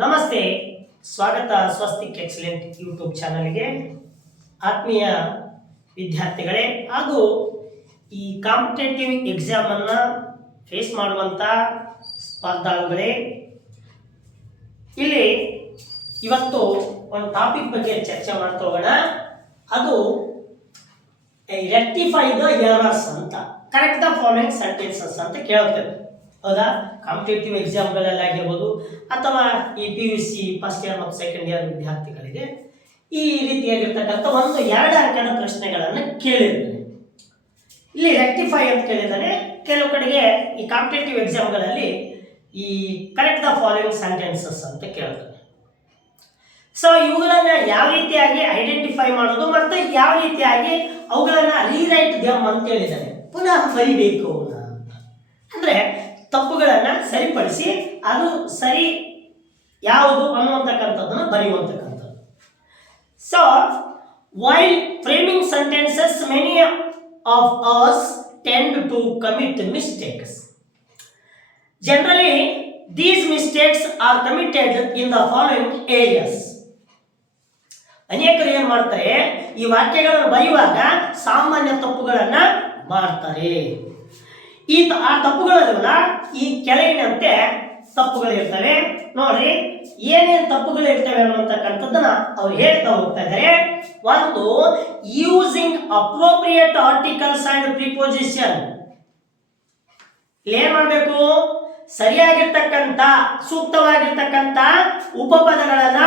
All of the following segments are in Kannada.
ನಮಸ್ತೆ, ಸ್ವಾಗತ ಸ್ವಸ್ತಿಕ್ ಎಕ್ಸಲೆಂಟ್ ಯೂಟ್ಯೂಬ್ ಚಾನಲ್ಗೆ. ಆತ್ಮೀಯ ವಿದ್ಯಾರ್ಥಿಗಳೇ ಹಾಗೂ ಈ ಕಾಂಪಿಟೇಟಿವ್ ಎಕ್ಸಾಮನ್ನು ಫೇಸ್ ಮಾಡುವಂಥ ಸ್ಪರ್ಧಾಳುಗಳೇ, ಇಲ್ಲಿ ಇವತ್ತು ಒಂದು ಟಾಪಿಕ್ ಬಗ್ಗೆ ಚರ್ಚೆ ಮಾಡ್ತಾ ಹೋಗೋಣ. ಅದು ರೆಕ್ಟಿಫೈ ದ ಎರರ್ಸ್ ಅಂತ, ಕರೆಕ್ಟ್ ದ ಫಾಲೋಯಿಂಗ್ ಸೆಂಟೆನ್ಸಸ್ ಅಂತ ಕೇಳ್ತೇವೆ. ಹೌದಾ? ಕಾಂಪಿಟೇಟಿವ್ ಎಕ್ಸಾಮ್ಗಳಲ್ಲಾಗಿರ್ಬೋದು ಅಥವಾ ಈ PUC ಫಸ್ಟ್ ಇಯರ್ ಮತ್ತು ಸೆಕೆಂಡ್ ಇಯರ್ ವಿದ್ಯಾರ್ಥಿಗಳಿಗೆ ಈ ರೀತಿಯಾಗಿರ್ತಕ್ಕಂಥ ಎರಡು ಅಂಕದ ಪ್ರಶ್ನೆಗಳನ್ನು ಕೇಳಿರ್ತಾನೆ. ಇಲ್ಲಿ ರೆಕ್ಟಿಫೈ ಅಂತ ಕೇಳಿದ್ದಾನೆ. ಕೆಲವು ಕಡೆಗೆ ಈ ಕಾಂಪಿಟೇಟಿವ್ ಎಕ್ಸಾಮ್ಗಳಲ್ಲಿ ಈ ಕರೆಕ್ಟ್ ದ ಫಾಲೋಯಿಂಗ್ ಸೆಂಟೆನ್ಸಸ್ ಅಂತ ಕೇಳ್ತಾನೆ. ಸೊ ಇವುಗಳನ್ನು ಯಾವ ರೀತಿಯಾಗಿ ಐಡೆಂಟಿಫೈ ಮಾಡೋದು ಮತ್ತು ಯಾವ ರೀತಿಯಾಗಿ ಅವುಗಳನ್ನು ರೀರೈಟ್ ದೆಮ್ ಅಂತ ಹೇಳಿದ್ದಾನೆ. ಪುನಃ ಬರಿಬೇಕು ಅಂದರೆ ತಪ್ಪುಗಳನ್ನು ಸರಿಪಡಿಸಿ ಅದು ಸರಿ ಯಾವುದು ಅನ್ನುವಂತಕ್ಕಂಥದ್ದನ್ನು ಬರೆಯುವಂತಕ್ಕಂಥದ್ದು. So while framing sentences many of us tend to commit mistakes. Generally these mistakes are committed in the following areas. ಅನೇಕರು ಏನು ಮಾಡ್ತಾರೆ, ಈ ವಾಕ್ಯಗಳನ್ನು ಬರೆಯುವಾಗ ಸಾಮಾನ್ಯ ತಪ್ಪುಗಳನ್ನು ಮಾಡ್ತಾರೆ. ಆ ತಪ್ಪುಗಳಲ್ಲ, ಈ ಕೆಳಗಿನಂತೆ ತಪ್ಪುಗಳಿರ್ತವೆ. ನೋಡ್ರಿ, ಏನೇನು ತಪ್ಪುಗಳಿರ್ತವೆ ಅನ್ನುವಂತಕ್ಕಂಥದ್ದನ್ನ ಅವ್ರು ಹೇಳ್ತಾ ಹೋಗ್ತಾ ಇದ್ದಾರೆ. ಒಂದು, using appropriate articles and preposition. ಏನ್ ಮಾಡಬೇಕು? ಸರಿಯಾಗಿರ್ತಕ್ಕಂಥ ಸೂಕ್ತವಾಗಿರ್ತಕ್ಕಂಥ ಉಪಪದಗಳನ್ನ,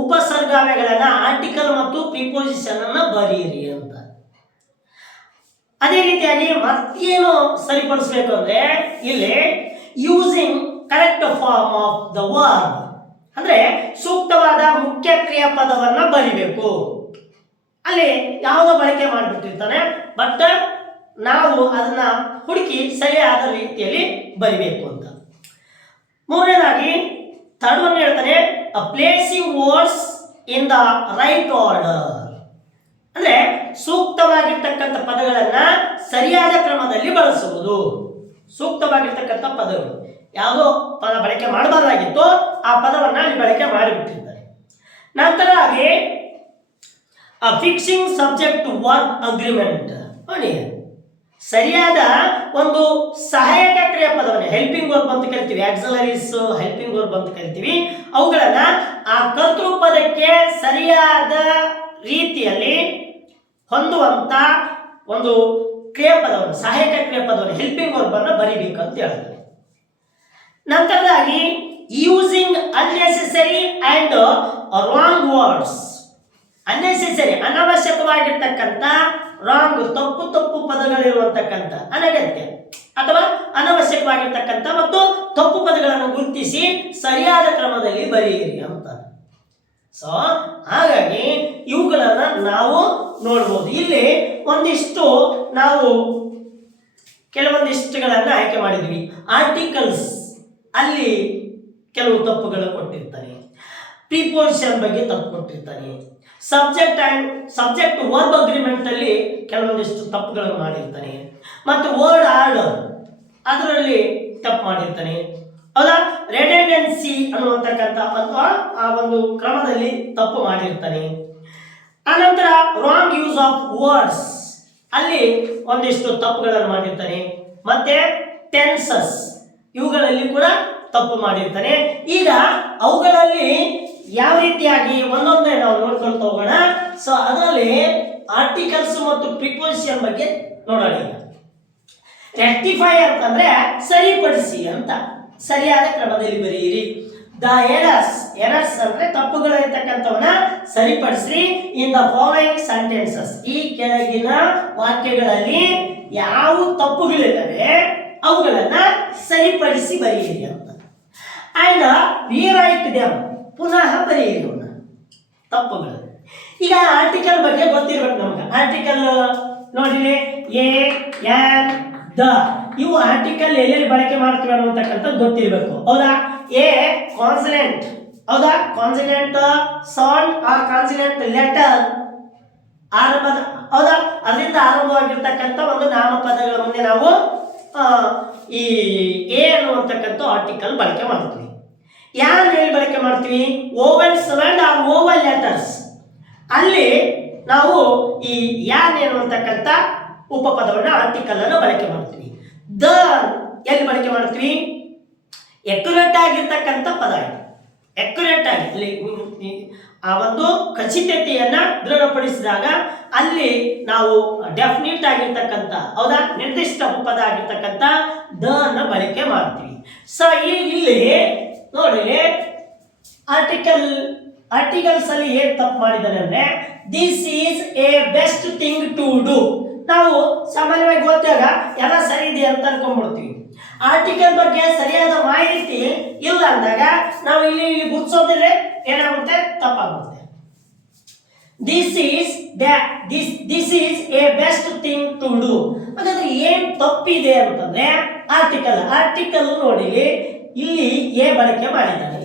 ಉಪಸರ್ಗಾವ್ಯಗಳನ್ನ, ಆರ್ಟಿಕಲ್ ಮತ್ತು ಪ್ರಿಪೋಸಿಷನ್ ಅನ್ನ ಬರೀರಿ ಅಂತ. ಅದೇ ರೀತಿಯಾಗಿ ಮತ್ತೇನು ಸರಿಪಡಿಸಬೇಕು ಅಂದ್ರೆ, ಇಲ್ಲಿ using correct form of the verb ಅಂದ್ರೆ ಸೂಕ್ತವಾದ ಮುಖ್ಯ ಕ್ರಿಯಾಪದವನ್ನ ಬರಿಬೇಕು. ಅಲ್ಲಿ ಯಾವುದೋ ಬಳಕೆ ಮಾಡಿಬಿಟ್ಟಿರ್ತಾನೆ, ಬಟ್ ನಾವು ಅದನ್ನ ಹುಡುಕಿ ಸರಿಯಾದ ರೀತಿಯಲ್ಲಿ ಬರಿಬೇಕು ಅಂತ. ಮೂರನೇದಾಗಿ ಥರ್ಡ್ ಒನ್ ಹೇಳ್ತಾನೆ, placing words in the right order ಅಂದ್ರೆ ಸೂಕ್ತವಾಗಿರ್ತಕ್ಕಂಥ ಪದಗಳನ್ನ ಸರಿಯಾದ ಕ್ರಮದಲ್ಲಿ ಬಳಸುವುದು. ಸೂಕ್ತವಾಗಿರ್ತಕ್ಕಂಥ ಪದಗಳು ಯಾವುದೋ ಪದ ಬಳಕೆ ಮಾಡಬಾರ್ದಾಗಿತ್ತು, ಆ ಪದವನ್ನ ಅಲ್ಲಿ ಬಳಕೆ ಮಾಡಿಬಿಟ್ಟಿರ್ತಾರೆ. ನಂತರವಾಗಿ ಫಿಕ್ಸಿಂಗ್ ಸಬ್ಜೆಕ್ಟ್ ವರ್ಬ್ ಅಗ್ರಿಮೆಂಟ್ ನೋಡಿ, ಸರಿಯಾದ ಒಂದು ಸಹಾಯಕ ಕ್ರಿಯಾಪದವನ್ನು ಹೆಲ್ಪಿಂಗ್ ವರ್ಬ್ ಅಂತ ಕರಿತೀವಿ, ಆಕ್ಸಿಲರೀಸ್ ಹೆಲ್ಪಿಂಗ್ ವರ್ಬ್ ಅಂತ ಕರಿತೀವಿ. ಅವುಗಳನ್ನ ಆ ಕರ್ತೃಪದಕ್ಕೆ ಸರಿಯಾದ ರೀತಿಯಲ್ಲಿ ಹೊಂದುವಂತ ಒಂದು ಕ್ರಿಯಾಪದವನ್ನು, ಸಹಾಯಕ ಕ್ರಿಯಾಪದವನ್ನು, ಹೆಲ್ಪಿಂಗ್ ವರ್ಬ್ ಅನ್ನು ಬರಿಬೇಕು ಅಂತ ಹೇಳ್ತಾರೆ. ನಂತರದಾಗಿ using unnecessary and wrong words. Unnecessary ಅನವಶ್ಯಕವಾಗಿರ್ತಕ್ಕಂಥ, ರಾಂಗ್ ತಪ್ಪು ಪದಗಳಿರುವಂತಕ್ಕಂಥ, ಅನಗತ್ಯ ಅಥವಾ ಅನವಶ್ಯಕವಾಗಿರ್ತಕ್ಕಂಥ ಮತ್ತು ತಪ್ಪು ಪದಗಳನ್ನು ಗುರುತಿಸಿ ಸರಿಯಾದ ಕ್ರಮದಲ್ಲಿ ಬರೆಯಿರಿ ಅಂತ. ಸೊ ಹಾಗಾಗಿ ಇವುಗಳನ್ನ ನಾವು ನೋಡ್ಬೋದು. ಇಲ್ಲಿ ಒಂದಿಷ್ಟು ನಾವು ಕೆಲವೊಂದಿಷ್ಟುಗಳನ್ನ ಆಯ್ಕೆ ಮಾಡಿದ್ವಿ. ಆರ್ಟಿಕಲ್ಸ್ ಅಲ್ಲಿ ಕೆಲವು ತಪ್ಪುಗಳು ಕೊಟ್ಟಿರ್ತಾನೆ, ಪ್ರಿಪೋಸಿಷನ್ ಬಗ್ಗೆ ತಪ್ಪು ಕೊಟ್ಟಿರ್ತಾನೆ, ಸಬ್ಜೆಕ್ಟ್ ವರ್ಬ್ ಅಗ್ರಿಮೆಂಟ್ ಅಲ್ಲಿ ಕೆಲವೊಂದಿಷ್ಟು ತಪ್ಪುಗಳನ್ನು ಮಾಡಿರ್ತಾನೆ, ಮತ್ತು ವರ್ಡ್ ಆರ್ಡರ್ ಅದರಲ್ಲಿ ತಪ್ಪು ಮಾಡಿರ್ತಾನೆ. ಹೌದಾ? ರೆಡೆಂಡೆನ್ಸಿ ಅನ್ನುವಂತಕ್ಕಂಥ ಅಥವಾ ಆ ಒಂದು ಕ್ರಮದಲ್ಲಿ ತಪ್ಪು ಮಾಡಿರ್ತಾನೆ. ಆನಂತರ ರಾಂಗ್ ಯೂಸ್ ಆಫ್ ವರ್ಡ್ಸ್ ಅಲ್ಲಿ ಒಂದಿಷ್ಟು ತಪ್ಪುಗಳನ್ನು ಮಾಡಿರ್ತಾನೆ. ಮತ್ತೆ ಟೆನ್ಸಸ್ ಇವುಗಳಲ್ಲಿ ಕೂಡ ತಪ್ಪು ಮಾಡಿರ್ತಾನೆ. ಈಗ ಅವುಗಳಲ್ಲಿ ಯಾವ ರೀತಿಯಾಗಿ ಒಂದೊಂದೇ ನಾವು ನೋಡ್ಕೊಳ್ತಾ ಹೋಗೋಣ. ಸೊ ಅದರಲ್ಲಿ ಆರ್ಟಿಕಲ್ಸ್ ಮತ್ತು ಪ್ರಿಪೋಸಿಷನ್ ಬಗ್ಗೆ ನೋಡೋಣ. ಈಗ ರೆಕ್ಟಿಫೈ ಅಂತಂದ್ರೆ ಸರಿಪಡಿಸಿ ಅಂತ, ಸರಿಯಾದ ಕ್ರಮದಲ್ಲಿ ಬರೆಯಿರಿ. ದ ಎರರ್ಸ್ ಅಂದ್ರೆ ತಪ್ಪುಗಳಿರ್ತಕ್ಕಂಥವನ್ನ ಸರಿಪಡಿಸಿ ಇನ್ ದ ಫಾಲೋಯಿಂಗ್ ಸೆಂಟೆನ್ಸಸ್. ಈ ಕೆಳಗಿನ ವಾಕ್ಯಗಳಲ್ಲಿ ಯಾವ ತಪ್ಪುಗಳಿಲ್ಲವೆ ಅವುಗಳನ್ನ ಸರಿಪಡಿಸಿ ಬರೆಯಿರಿ ಅಂತ. ಅಂಡ್ ರೀರೈಟ್ ದೆಮ್, ಪುನಃ ಬರೆಯಿರಿ ಅವನ್ನ ತಪ್ಪುಗಳು. ಈಗ ಆರ್ಟಿಕಲ್ ಬಗ್ಗೆ ಗೊತ್ತಿರ್ಬೇಕು ನಮ್ಗೆ. ಆರ್ಟಿಕಲ್ ನೋಡಿರಿ, ಎ, ಎನ್, ದ ಇವು ಆರ್ಟಿಕಲ್ ಎಲ್ಲೆಲ್ಲಿ ಬಳಕೆ ಮಾಡ್ತೀವಿ ಅನ್ನುವಂತಕ್ಕಂಥದ್ದು ಗೊತ್ತಿರಬೇಕು. ಹೌದಾ? ಎ ಕಾನ್ಸನೆಂಟ್, ಹೌದಾ? Consonant sound or consonant letter ಆರಂಭದ, ಹೌದಾ? ಅದರಿಂದ ಆರಂಭವಾಗಿರ್ತಕ್ಕಂಥ ಒಂದು ನಾಮಪದಗಳ ಮುಂದೆ ನಾವು ಈ ಎ ಅನ್ನುವಂತಕ್ಕಂಥ ಆರ್ಟಿಕಲ್ ಬಳಕೆ ಮಾಡ್ತೀವಿ. ಯಾನ್ ಎಲ್ಲಿ ಬಳಕೆ ಮಾಡ್ತೀವಿ? Vowel sound or vowel letters. ಅಲ್ಲಿ ನಾವು ಈ ಯಾನ್ ಎನ್ನುವಂತಕ್ಕಂಥ ಉಪಪದವನ್ನ ಆರ್ಟಿಕಲ್ ಅನ್ನು ಬಳಕೆ ಮಾಡ್ತೀವಿ. ದ ಎಲ್ಲಿ ಬಳಕೆ ಮಾಡ್ತೀವಿ? ಎಕ್ಯುರೇಟ್ ಆಗಿರ್ತಕ್ಕಂಥ ಪದ ಇದು. ಎಕ್ಯುರೇಟ್ ಆಗಿ ಅಲ್ಲಿ ಆ ಒಂದು ಖಚಿತತೆಯನ್ನ ದೃಢಪಡಿಸಿದಾಗ ಅಲ್ಲಿ ನಾವು ಡೆಫಿನಿಟ್ ಆಗಿರ್ತಕ್ಕಂಥ, ಹೌದಾ, ನಿರ್ದಿಷ್ಟ ಉಪಪದ ಆಗಿರ್ತಕ್ಕಂಥ ದ ಅನ್ನ ಬಳಕೆ ಮಾಡ್ತೀವಿ. ಸೊ ಇಲ್ಲಿ ನೋಡಿ, ಆರ್ಟಿಕಲ್ಸ್ ಅಲ್ಲಿ ಏನ್ ತಪ್ಪು ಮಾಡಿದ್ದಾರೆ ಅಂದ್ರೆ, this is a best thing to do. ನಾವು ಸಾಮಾನ್ಯವಾಗಿ ಓದಿದಾಗ ಎಲ್ಲ ಸರಿ ಇದೆ ಅಂತ ಅನ್ಕೊಂಡ್ಬಿಡ್ತೀವಿ. ಆರ್ಟಿಕಲ್ ಬಗ್ಗೆ ಸರಿಯಾದ ಮಾಹಿತಿ ಇಲ್ಲ ಅಂದಾಗ ನಾವು ಇಲ್ಲಿ ಗುರ್ಸೋದಿಲ್ಲ, ಏನಾಗುತ್ತೆ? ತಪ್ಪಾಗುತ್ತೆ. This is a best thing to do. ಹಾಗಾದ್ರೆ ಏನ್ ತಪ್ಪಿದೆ ಅಂತಂದ್ರೆ, ಆರ್ಟಿಕಲ್ ನೋಡಿ, ಇಲ್ಲಿ ಎ ಬಳಕೆ ಮಾಡಿದ್ದಾನೆ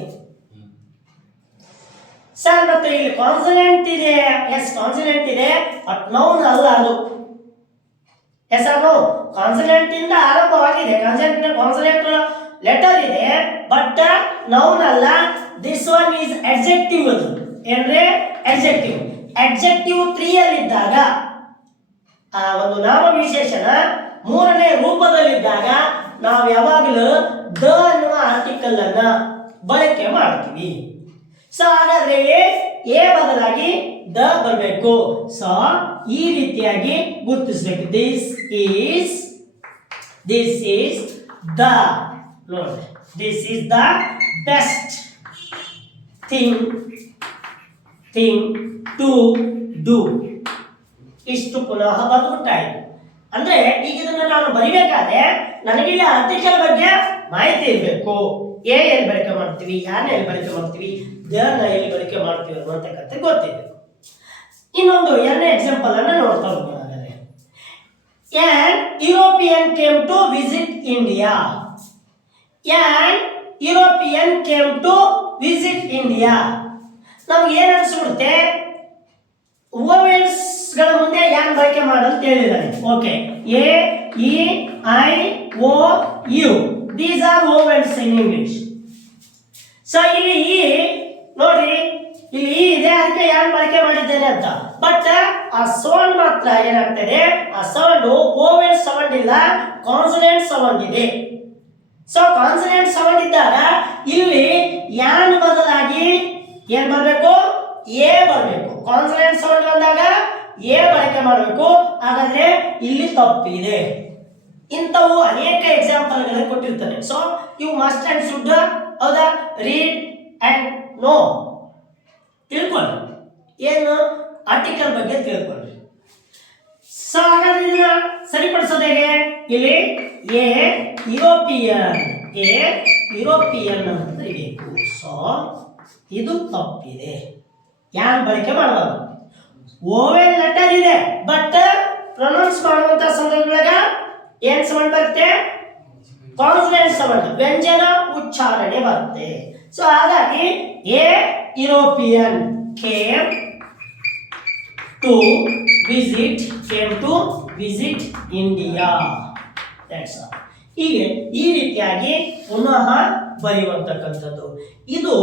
ಸರ್. ಮತ್ತೆ ಇಲ್ಲಿ ಕಾನ್ಸನೆಂಟ್ ಇದೆ. ಎಸ್, ಕಾನ್ಸನೆಂಟ್ ಇದೆ, ಬಟ್ ನೌನ್ ಅಲ್ಲ ಅದು. ಎಸ್ ಅರ್ ನೋ? ಕಾನ್ಸನೆಂಟ್ ಇಂದ ಆರಂಭವಾಗಿದೆ. ಕಾನ್ಸನೆಂಟ್ ಲೆಟರ್ ಇದೆ, ಬಟ್ ನೌನ್ ಅಲ್ಲ. This one is adjective. ಅದು ಏನ್ರೆ? ಅಡ್ಜೆಕ್ಟಿವ್. ಅಡ್ಜೆಕ್ಟಿವ್ 3 ಅಲ್ಲಿದ್ದಾಗ, ಆ ಒಂದು ನಾಮವಿಶೇಷಣ 3ನೇ ರೂಪದಲ್ಲಿದ್ದಾಗ ನಾವು ಯಾವಾಗಲೂ ದ ಅನ್ನುವ ಆರ್ಟಿಕಲ್ ಅನ್ನ ಬಳಕೆ ಮಾಡ್ತೀವಿ. ಸೊ ಹಾಗಾದ್ರೆ ಎ ಬದಲಾಗಿ ದ ಬರಬೇಕು. ಸೊ ಈ ರೀತಿಯಾಗಿ ಗುರುತಿಸಬೇಕು. ದಿಸ್ ಈಸ್ ದ, ನೋಡಿ, this is the best thing to do. ಇಷ್ಟು ಪುನಃ ಬಂದ್ಬಿಟ್ಟಾಯ್ತು. ಅಂದ್ರೆ ಈಗ ಇದನ್ನ ನಾನು ಬರಿಬೇಕಾದ್ರೆ ನನಗೆ ಇಲ್ಲಿ ಆರ್ಟಿಕಲ್ ಬಗ್ಗೆ ಮಾಹಿತಿ ಇರಬೇಕು. ಎ ಎಲ್ಲಿ ಬಳಕೆ ಮಾಡ್ತೀವಿ, ಯಾರನ್ನ ಎಲ್ಲಿ ಬಳಕೆ ಮಾಡ್ತೀವಿ, ನ ಎಲ್ಲಿ ಬಳಕೆ ಮಾಡ್ತೀವಿ ಅನ್ನುವಂತಕ್ಕಂಥ ಗೊತ್ತಿರಬೇಕು. ಇನ್ನೊಂದು 2ನೇ ಎಕ್ಸಾಂಪಲ್ ಅನ್ನ ನೋಡ್ತಾ ಹೋಗೋಣ. An European came to visit India. An European came to visit India. ನಮ್ಗೆ ಏನ್ ಅನ್ಸ್ಬಿಡುತ್ತೆ? ವೋವೆಲ್ಸ್ ಗಳ ಮುಂದೆ ಯಾನ್ ಬಳಕೆ ಮಾಡಂತ ಹೇಳಿದ್ದಾರೆ. Okay, a, e, i, o, u. These are vowels in English. So ಇಲ್ಲಿ ನೋಡಿ, ಇಲ್ಲಿ ಇದೆ, ಅದಕ್ಕೆ ಯಾನ್ ಬಳಕೆ ಮಾಡಿದ್ದೇನೆ ಅಂತ. ಬಟ್ ಆ ಸೌಂಡ್ ಮಾತ್ರ ಏನಾಗ್ತದೆ? ಆ ಸೌಂಡ್ ವೋವೆಲ್ ಸೌಂಡ್ ಇಲ್ಲ, ಕಾನ್ಸನೆಂಟ್ ಸೌಂಡ್ ಇದೆ. ಸೊ ಕಾನ್ಸನೆಂಟ್ ಸೌಂಡ್ ಇದ್ದಾಗ ಇಲ್ಲಿ ಯಾನ್ ಬದಲಾಗಿ ಏನ್ ಬರಬೇಕು? ಎ ಬರಬೇಕು. ಕಾನ್ಸನೆಂಟ್ ಸೌಂಡ್ ಬಂದಾಗ ಎ ಬಳಕೆ ಮಾಡಬೇಕು. ಹಾಗಾದ್ರೆ ಇಲ್ಲಿ ತಪ್ಪಿದೆ. ಇಂಥವು ಅನೇಕ ಎಕ್ಸಾಂಪಲ್ ಗಳನ್ನು ಕೊಟ್ಟಿರ್ತಾರೆ. So you must and should, ಹೌದಾ, ರೀಡ್ ಅಂಡ್ ನೋ. ತಿಳ್ಕೊಳ್ಳಿ, ಏನು ಆರ್ಟಿಕಲ್ ಬಗ್ಗೆ ತಿಳ್ಕೊಳ್ಳಿ. ಸೊ ಹಾಗಾದ್ರೆ ಇದನ್ನ ಸರಿಪಡಿಸೋದು ಹೇಗೆ? ಇಲ್ಲಿ ಎ ಯುರೋಪಿಯನ್ ಅಂತ ಬರೀಬೇಕು. ಸೊ ಇದು ತಪ್ಪಿದೆ, ಯಾನ್ ಬಳಕೆ ಮಾಡಬಾರ್ದು. ಓವೆಲ್ ಲೆಟರ್ ಇದೆ, ಬಟ್ ಪ್ರೊನೌನ್ಸ್ ಮಾಡುವಂತ ಸಂದರ್ಭದೊಳಗ ಏನ್ ಸೌಂಡ್ ಬರುತ್ತೆ? ಕಾನ್ಸನೆಂಟ್ ಸೌಂಡ್, ವ್ಯಂಜನ ಉಚ್ಚಾರಣೆ ಬರುತ್ತೆ. ಸೊ ಹಾಗಾಗಿ a European came to visit India. That's all. ಹೀಗೆ ಈ ರೀತಿಯಾಗಿ ಪುನಃ ಬರೆಯುವಂತಕ್ಕಂಥದ್ದು. ಇದು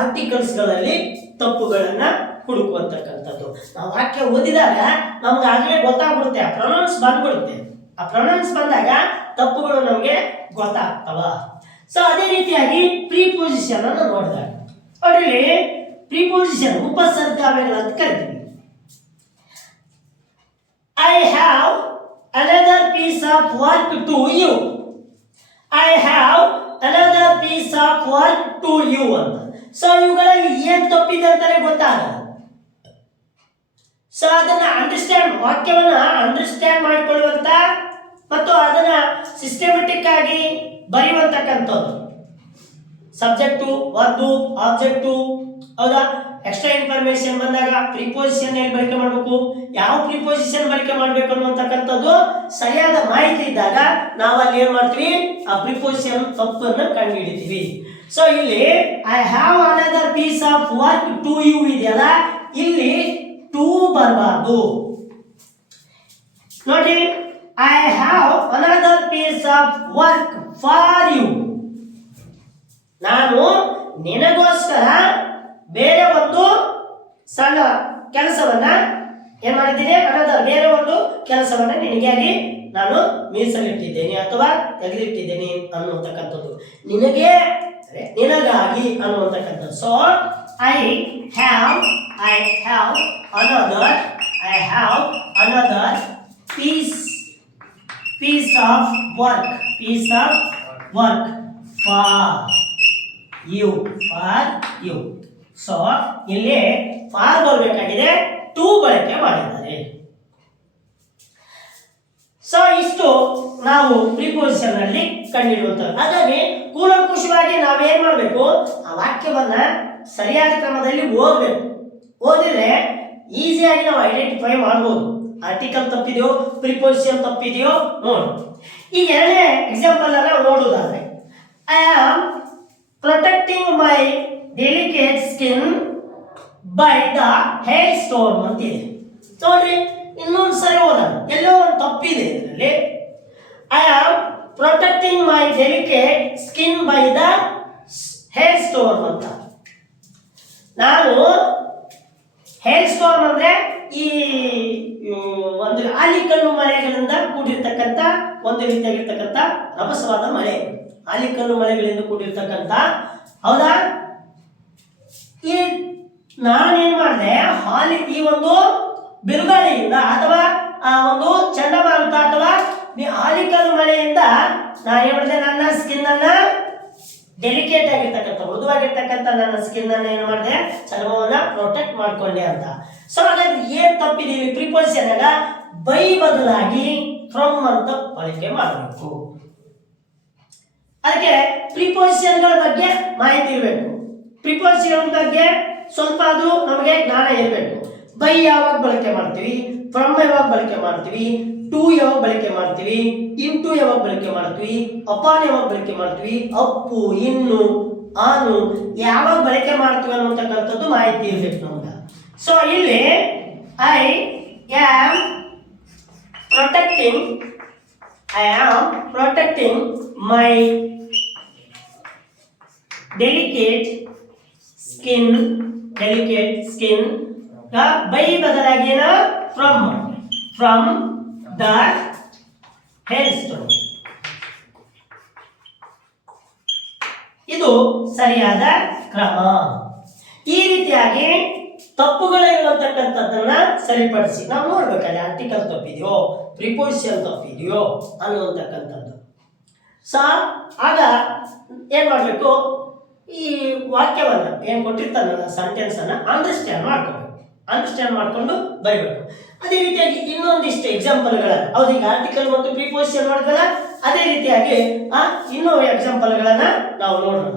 ಆರ್ಟಿಕಲ್ಸ್ ಗಳಲ್ಲಿ ತಪ್ಪುಗಳನ್ನ ಹುಡುಕುವಂತಕ್ಕಂಥದ್ದು. ನಾವು ವಾಕ್ಯ ಓದಿದಾಗ ನಮ್ಗೆ ಆಗಲೇ ಗೊತ್ತಾಗ್ಬಿಡುತ್ತೆ, ಆ ಪ್ರೊನೌನ್ಸ್ ಬಂದ್ಬಿಡುತ್ತೆ. ಆ ಪ್ರೊನೌನ್ಸ್ ಬಂದಾಗ ತಪ್ಪುಗಳು ನಮಗೆ ಗೊತ್ತಾಗ್ತವ. ಸೊ ಅದೇ ರೀತಿಯಾಗಿ ಪ್ರಿಪೋಸಿಷನ್ ಅನ್ನು ನೋಡಿದಾಗ ನೋಡಿ, ಪ್ರಿಪೋಸಿಷನ್ ಉಪಸರ್ಗಗಳು ಅಂತ ಕರಿತೀವಿ. I have another piece of work to you. I have another piece of work to you ಅಂತ. ಸೊ ಇವುಗಳಲ್ಲಿ ಏನ್ ತಪ್ಪಿದೆ ಅಂತಾನೆ ಗೊತ್ತಾಗಲ್ಲ. ಸೊ ಅದನ್ನ ಅಂಡರ್ಸ್ಟ್ಯಾಂಡ್, ವಾಕ್ಯವನ್ನ ಅಂಡರ್ಸ್ಟ್ಯಾಂಡ್ ಮಾಡಿಕೊಳ್ಳುವಂತ ಮತ್ತು ಅದನ್ನ ಸಿಸ್ಟಮೆಟಿಕ್ ಆಗಿ ಬರೆಯುವಂತಕ್ಕಂಥದ್ದು. ಸಬ್ಜೆಕ್ಟು, ವರ್ಬು, ಆಬ್ಜೆಕ್ಟು, ಹೌದಾ. ಎಕ್ಸ್ಟ್ರಾ ಇನ್ಫಾರ್ಮೇಶನ್ ಬಂದಾಗ ಪ್ರಿಪೋಸಿಷನ್ ಎಲ್ಲಿ ಬಳಕೆ ಮಾಡಬೇಕು, ಯಾವ ಪ್ರಿಪೋಸಿಷನ್ ಬಳಕೆ ಮಾಡಬೇಕು ಅನ್ನುವಂತಕ್ಕಂಥದ್ದು ಸರಿಯಾದ ಮಾಹಿತಿ ಇದ್ದಾಗ ನಾವು ಅಲ್ಲಿ ಏನ್ ಮಾಡ್ತೀವಿ? ಆ ಪ್ರಿಪೋಸಿಷನ್ ತಪ್ಪನ್ನು ಕಂಡುಹಿಡಿತೀವಿ. ಸೊ ಇಲ್ಲಿ I have another piece of work to you ಇದೆಯಲ್ಲ, ಇಲ್ಲಿ ಟು ಬರಬಾರ್ದು. ನೋಡಿ, I have another piece of work for you. ನಾನು ನಿನಗೋಸ್ಕರ ಬೇರೆ ಒಂದು ಸಣ್ಣ ಕೆಲಸವನ್ನ ಏನ್ ಮಾಡಿದ್ದೀನಿ ಅನ್ನೋದರ ಬೇರೆ ಒಂದು ಕೆಲಸವನ್ನ ನಿನಗಾಗಿ ನಾನು ಮೀಸಲಿಟ್ಟಿದ್ದೇನೆ ಅಥವಾ ತೆಗೆದಿಟ್ಟಿದ್ದೇನೆ ಅನ್ನುವಂತಕ್ಕಂಥದ್ದು ನಿನಗೆ ನಿನಗಾಗಿ ಅನ್ನುವಂತಕ್ಕಂಥದ್ದು. So I have another piece of work for you. So ಇಲ್ಲಿ ಫಾರ್ ಬರಬೇಕಾಗಿದೆ, ಟು ಬಳಕೆ ಮಾಡಿದ್ದಾರೆ. ಸೊ ಇಷ್ಟು ನಾವು ಪ್ರಿಪೋಸಿಷನ್ ನಲ್ಲಿ ಕಂಡುಹಿಡಿಯುವಂಥದ್ದು. ಹಾಗಾಗಿ ಕೂಲಂಕುಷವಾಗಿ ನಾವೇನ್ ಮಾಡಬೇಕು, ಆ ವಾಕ್ಯವನ್ನ ಸರಿಯಾದ ಕ್ರಮದಲ್ಲಿ ಓದಬೇಕು. ಓದಿದ್ರೆ ಈಸಿಯಾಗಿ ನಾವು ಐಡೆಂಟಿಫೈ ಮಾಡ್ಬೋದು. ಆರ್ಟಿಕಲ್ ತಪ್ಪಿದೆಯೋ ಪ್ರಿಪೋಸಿಷನ್ ತಪ್ಪಿದೆಯೋ ನೋಡಿ. ಈಗ ಎರಡನೇ ಎಕ್ಸಾಂಪಲ್ ನಾವು ನೋಡುವುದಾದ್ರೆ, I am protecting my delicate skin by the hair storm ಅಂತಿದೆ ನೋಡ್ರಿ. ಇನ್ನೊಂದು ಸರಿ ಓದೋಣ, ಎಲ್ಲೋ ಒಂದು ತಪ್ಪಿದೆ ಇದರಲ್ಲಿ. I am protecting my delicate skin by the hair storm ಅಂತ. ನಾನು ಹೇರ್ ಸ್ಟೋರ್ಮ್ ಅಂದ್ರೆ ಈ ಒಂದು ಆಲಿಕಲ್ಲು ಮಳೆಗಳಿಂದ ಕೂಡಿರ್ತಕ್ಕಂಥ ಒಂದು ರೀತಿಯಾಗಿರ್ತಕ್ಕಂಥ ರಭಸವಾದ ಮಳೆ, ಆಲಿಕಲ್ಲು ಮಳೆಗಳಿಂದ ಕೂಡಿರ್ತಕ್ಕಂಥ, ಹೌದಾ? ಈ ನಾನೇನ್ ಮಾಡಿದೆ, ಈ ಒಂದು ಬಿರುಗಾಳಿಯಿಂದ ಅಥವಾ ಆ ಒಂದು ಚಂಡಮಾರುತ ಅಥವಾ ಆಲಿಕಲ್ಲು ಮಳೆಯಿಂದ ನಾನು ಏನ್ ಮಾಡಿದೆ, ನನ್ನ ಸ್ಕಿನ್ ಅನ್ನ ಡೆಲಿಕೇಟ್ ಆಗಿರ್ತಕ್ಕಂಥ ಮೃದುವಾಗಿರ್ತಕ್ಕಂಥ ನನ್ನ ಸ್ಕಿನ್ ಅನ್ನ ಏನ್ ಮಾಡಿದೆ, ಚರ್ಮವನ್ನ ಪ್ರೊಟೆಕ್ಟ್ ಮಾಡ್ಕೊಂಡೆ ಅಂತ. ಸೊ ಹಾಗಾದ್ರೆ ಏನ್ ತಪ್ಪಿದೀವಿ, ಪ್ರಿಪೋಸಿಷನ್ ಆಗ ಬೈ ಬದಲಾಗಿ ಫ್ರಮ್ ಅಂತ ಬಳಕೆ ಮಾಡಬೇಕು. ಅದಕ್ಕೆ ಪ್ರಿಪೋಸಿಷನ್ಗಳ ಬಗ್ಗೆ ಮಾಹಿತಿ ಇರಬೇಕು, ಪ್ರಿಪೋಸಿಷನ್ ಬಗ್ಗೆ ಸ್ವಲ್ಪ ಆದ್ರೂ ನಮಗೆ ಜ್ಞಾನ ಇರಬೇಕು. ಬೈ ಯಾವಾಗ ಬಳಕೆ ಮಾಡ್ತೀವಿ, ಫ್ರಮ್ ಯಾವಾಗ ಬಳಕೆ ಮಾಡ್ತೀವಿ, ಟು ಯಾವಾಗ ಬಳಕೆ ಮಾಡ್ತೀವಿ, ಇಂಟು ಯಾವಾಗ ಬಳಕೆ ಮಾಡ್ತೀವಿ, ಅಪಾನ್ ಯಾವಾಗ ಬಳಕೆ ಮಾಡ್ತೀವಿ, ಅಪ್ಪು, ಇನ್ನು, ಆನು ಯಾವಾಗ ಬಳಕೆ ಮಾಡ್ತೀವಿ ಅನ್ನುವಂತಕ್ಕಂಥದ್ದು ಮಾಹಿತಿ ಇರ್ಬೇಕು ನಮ್ಗೆ. ಸೊ ಇಲ್ಲಿ I am protecting my delicate skin by ಬದಲಾಗಿ ಫ್ರಮ್ ದ ಹೇರ್ ಸ್ಟೋರ್ಮ್. ಇದು ಸರಿಯಾದ ಕ್ರಮ. ಈ ರೀತಿಯಾಗಿ ತಪ್ಪುಗಳಿರುವಂತಕ್ಕಂಥದ್ದನ್ನ ಸರಿಪಡಿಸಿ ನಾವು ನೋಡ್ಬೇಕಲ್ಲ, ಆರ್ಟಿಕಲ್ ತಪ್ಪಿದೆಯೋ ಪ್ರಿಪೋಸಿಷನ್ ತಪ್ಪಿದೆಯೋ ಅನ್ನುವಂತಕ್ಕಂಥದ್ದು. ಆಗ ಏನ್ ಮಾಡಬೇಕು, ಈ ವಾಕ್ಯವನ್ನ ಏನ್ ಕೊಟ್ಟಿರ್ತಾನಲ್ಲ ಸೆಂಟೆನ್ಸ್ ಅನ್ನ ಅಂಡರ್ಸ್ಟ್ಯಾಂಡ್ ಮಾಡ್ಕೊಂಡು ಬರೀಬೇಕು. ಅದೇ ರೀತಿಯಾಗಿ ಇನ್ನೊಂದಿಷ್ಟು ಎಕ್ಸಾಂಪಲ್ಗಳನ್ನ, ಹೌದು, ಈಗ ಆರ್ಟಿಕಲ್ ಮತ್ತು ಪ್ರಿಪೋಸಿಷನ್ ಮಾಡಿದ್ವಲ್ಲ, ಅದೇ ರೀತಿಯಾಗಿ ಇನ್ನೂ ಎಕ್ಸಾಂಪಲ್ಗಳನ್ನ ನಾವು ನೋಡೋಣ.